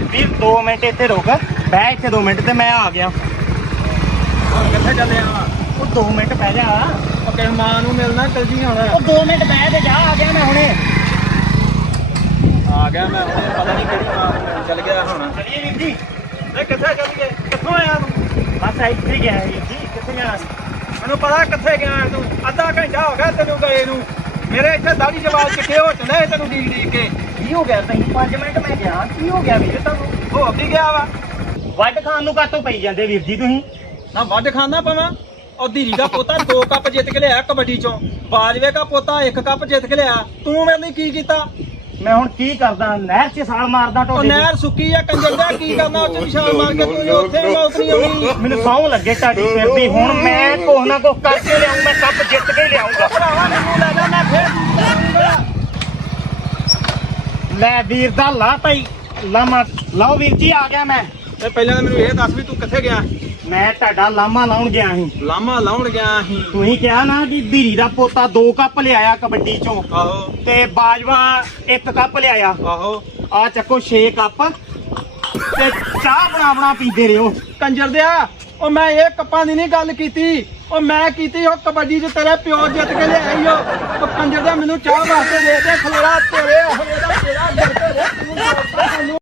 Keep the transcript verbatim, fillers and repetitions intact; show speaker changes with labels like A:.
A: ਵੀਰ ਦੋ ਮਿੰਟ ਇੱਥੇ ਰੁਕ, ਬਹਿ ਇੱਥੇ ਦੋ ਮਿੰਟ ਤੇ ਮੈਂ ਆ ਗਿਆ।
B: ਕਿੱਥੇ ਚੱਲਿਆ ਵਾ?
A: ਉਹ ਦੋ ਮਿੰਟ ਬਹਿ ਜਾ।
B: ਉਹ ਕਿਸੇ ਮਾਂ ਨੂੰ ਮਿਲਣਾ ਚੱਲ ਜੀ ਹੁਣ।
A: ਉਹ ਦੋ ਮਿੰਟ ਬਹਿ ਤੇ ਜਾ, ਆ ਗਿਆ ਮੈਂ ਹੁਣੇ।
B: ਆ ਗਿਆ ਮੈਂ ਹੁਣੇ, ਪਤਾ ਨਹੀਂ ਕਿਹੜੀ ਮਾਂ ਨੂੰ ਮਿਲਣ ਚੱਲ ਗਿਆ ਹੁਣ।
A: ਚਲੀਏ ਵੀਰ ਜੀ।
B: ਇਹ ਕਿੱਥੇ ਚੱਲ ਗਏ? ਕਿੱਥੋਂ ਆਇਆ ਤੂੰ?
A: ਬਸ ਇੱਥੇ ਹੀ ਗਿਆ ਵੀਰ ਜੀ, ਕਿੱਥੇ ਜਾਣਾ ਸੀ?
B: ਮੈਨੂੰ ਪਤਾ ਕਿੱਥੇ ਗਿਆ ਤੂੰ। ਅੱਧਾ ਘੰਟਾ ਹੋ ਗਿਆ ਤੈਨੂੰ ਗਏ ਨੂੰ। ਮੇਰੇ ਇੱਥੇ ਦਾੜੀ ਜਵਾਬ ਚਿੱਟੇ ਹੋ ਚਲੇ ਤੈਨੂੰ ਡੀਕ ਡੀਕ ਕੇ।
A: ਕੀ ਹੋ ਗਿਆ ਤੈਨੂੰ? ਪੰਜ ਮਿੰਟ ਮੈਂ ਗਿਆ, ਕੀ ਹੋ ਗਿਆ ਵੀਰ ਤੁਹਾਨੂੰ?
B: ਹੋ ਕੀ ਗਿਆ ਵਾ?
A: ਵੱਢ ਖਾਣ ਨੂੰ ਕਾਹਤੋਂ ਪਈ ਜਾਂਦੇ ਵੀਰ ਜੀ ਤੁਸੀਂ?
B: ਨਾ ਵੱਢ ਖਾਣਾ ਪਵਾਂ। ਉਹ ਧੀਰੀ ਦਾ ਪੋਤਾ ਦੋ ਕੱਪ ਜਿੱਤ ਕੇ ਲਿਆ ਕਬੱਡੀ ਚੋਂ। ਬਾਜਵੇ ਦਾ ਪੋਤਾ ਇੱਕ ਕੱਪ ਜਿੱਤ ਕੇ ਲਿਆ। ਤੂੰ ਮੇਰੇ ਲਈ ਕੀ ਕੀਤਾ?
A: ਮੈਂ ਹੁਣ ਕੀ ਕਰਦਾ? ਨਹਿਰ 'ਚ ਛਾਲ ਮਾਰਦਾ
B: ਉਹ
A: ਟੋਡੇ
B: ਨਹਿਰ ਸੁੱਕੀ ਆ ਕੰਜਰ ਦਾ, ਕੀ ਕਰਨਾ ਉੱਥੇ ਨਿਸ਼ਾਨ ਮਾਰ ਕੇ? ਤੂੰ ਉੱਥੇ ਮੌਤ ਨਹੀਂ ਆਉਣੀ।
A: ਮੈਨੂੰ ਸੌਂ ਲੱਗੇ ਤੁਹਾਡੀ ਸਿਰ ਦੀ। ਹੁਣ ਮੈਂ ਕੁਛ ਨਾ ਕੁਛ ਕਰਕੇ ਲਿਆਉਂ, ਮੈਂ ਕੱਪ ਜਿੱਤ ਕੇ ਲਿਆਉਂਗਾ।
B: ਭਰਾਵਾ ਮੈਨੂੰ ਲੈ ਜਾ, ਮੈਂ ਫੇਰ
A: ਲੈ ਵੀਰ ਦਾ ਲਾ ਭਾਈ ਲਾਮਾ ਲਾਓ ਵੀਰ ਜੀ, ਆ ਗਿਆ ਮੈਂ।
B: ਤੇ ਪਹਿਲਾਂ ਤਾਂ ਮੈਨੂੰ ਇਹ ਦੱਸ ਵੀ ਤੂੰ ਕਿੱਥੇ ਗਿਆ?
A: ਮੈਂ ਤੁਹਾਡਾ ਲਾਮਾ ਲਾਉਣ ਗਿਆ ਸੀ।
B: ਲਾਮਾ ਲਾਉਣ ਗਿਆ ਸੀ।
A: ਤੁਸੀਂ ਕਿਹਾ ਨਾ ਕਿ ਧੀਰੀ ਦਾ ਪੋਤਾ ਦੋ ਕੱਪ ਲਿਆਇਆ ਕਬੱਡੀ ਚੋਂ,
B: ਆਹੋ
A: ਤੇ ਬਾਜਵਾ ਇੱਕ ਕੱਪ ਲਿਆਇਆ।
B: ਆਹੋ
A: ਆ ਚੱਕੋ ਛੇ ਕੱਪ ਤੇ ਚਾਹ ਬਣਾ ਬਣਾ ਪੀਂਦੇ ਰਹੋ।
B: ਕੰਜਰ ਦਿਆ, ਉਹ ਮੈਂ ਇਹ ਕੱਪਾਂ ਦੀ ਨਹੀਂ ਗੱਲ ਕੀਤੀ। ਉਹ ਮੈਂ ਕੀਤੀ ਉਹ ਕਬੱਡੀ 'ਚ ਤੇਰੇ ਪਿਓ ਜਿੱਤ ਕੇ ਲਿਆਈ ਉਹ। ਉਹ ਕੰਜਰ ਦਿਆ ਮੈਨੂੰ ਚਾਹ ਵਾਸਤੇ ਦੇ ਦੇ ਖਲੋੜਾ ਤੇਰੇ ਹੋਏ ਦਾ ਤੇਰਾ ਜਰਦੇ ਰੇ ਤੂੰ